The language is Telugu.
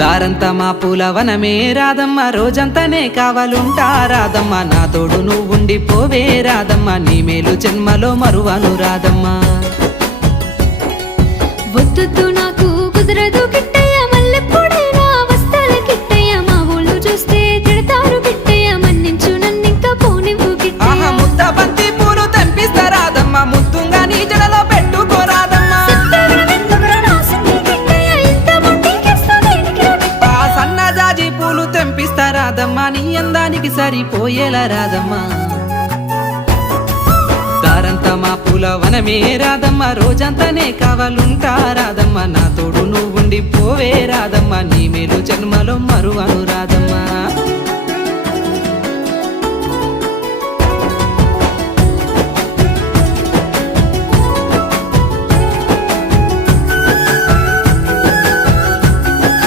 దారంతా మా పూలవనమే రాదమ్మ, రోజంతానే కావాలుంటా రాదమ్మ, నా తోడు నువ్వుండి పోవే రాదమ్మ, నీ మేలు జన్మలో మరువను రాదమ్మ. వద్దు నాకు కుదరదు కిట్టయ్య, మల్లెప్పుడైనా వస్తాల కిట్టయ్య, మా ఊళ్ళు చూస్తే తిడతారు కిట్టయ్య, మన్నించు నన్నింకా పోనివ్వు కిట్టయ్య. ఆహా ముద్ద బంతి పూలు తెంపిస్తా రాదమ్మ, ముద్దుంగా నీ జడలో పెట్టుకోరాదమ్మ. ఆ సన్నజాజి పూలు తెంపిస్తా రాదమ్మ, నీ అందానికి సరిపోయేలా రాదమ్మ. దారంతా మా పూలవనమే రాదమ్మ, రోజంతానే కావాలుంటా రాదమ్మ, నా తోడు నువ్వుండి పోవే రాదమ్మ, నీ మేలు జన్మలో మరువను రాదమ్మ.